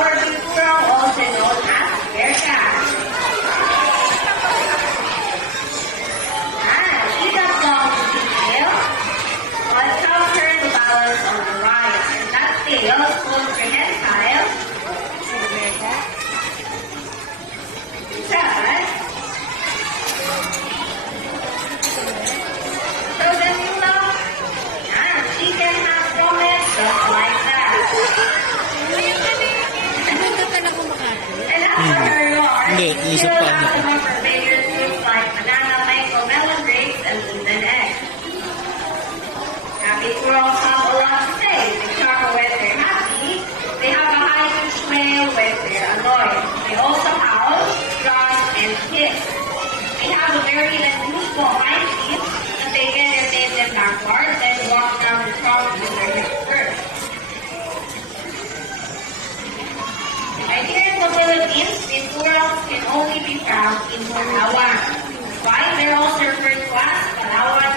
Our Bigpuro, also known as bearcat. And he does long to tail, but some turn to balance on the right. And that tail is called prehensile. So then you know, yeah, she can have comments just like that. And after her yard, Hindi, she isip will pa have niya. some of her favorite fruits like banana, mango, melon, grapes, and golden egg. Happy squirrels have a lot to say. They chuckle when they're happy. They have a high-pitched squeal when they're annoyed. They also howl, grunt, and hiss. They have a very unusual hind feet that they get their names in backwards and walk down the trunk with their hips first. Right here in the Philippines, these squirrels can only be found in Palawan. That's why they're also referred to as Palawan